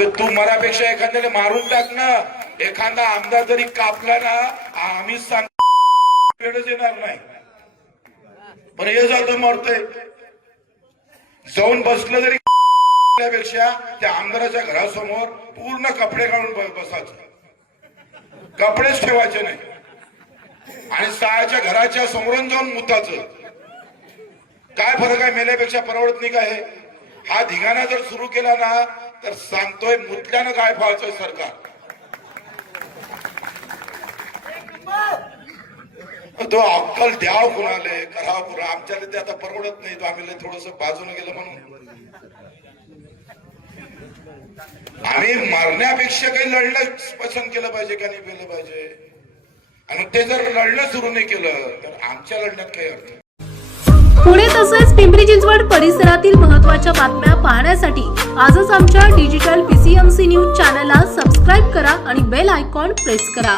अबे तू मरापेक्षा एखाद्याला मारून टाक ना, एखादा आमदार जरी कापला ना आम्ही वेळच येणार नाही, पण हे जातो मरतोय जाऊन बसलं तरी पेक्षा त्या आमदाराच्या घरासमोर पूर्ण कपडे काढून बसायचं, कपडेच ठेवायचे नाही आणि सहाच्या घराच्या समोरून जाऊन मुताचं. काय फरक आहे? मेल्यापेक्षा परवडत नाही का? हे हा धिंगाणा जर सुरू केला ना तर सांगतोय मुतल्यानं काय फाळतोय सरकार. तो अक्कल द्याव कुणाले करावं कुणा, आमच्याला ते आता परवडत नाही. तो आम्ही थोडस बाजूने गेलं म्हणून आम्ही मरण्यापेक्षा काही लढणं पसंत केलं पाहिजे का नाही केलं पाहिजे. आणि ते जर लढणं सुरू नाही केलं तर आमच्या लढण्यात काही अर्थ. पुणे तसेच पिंपरी चिंचवड परिसरातील महत्त्वाच्या बातम्या पाहण्यासाठी आजच आमच्या डिजिटल PCMC न्यूज चॅनलला सबस्क्राईब करा आणि बेल आयकॉन प्रेस करा.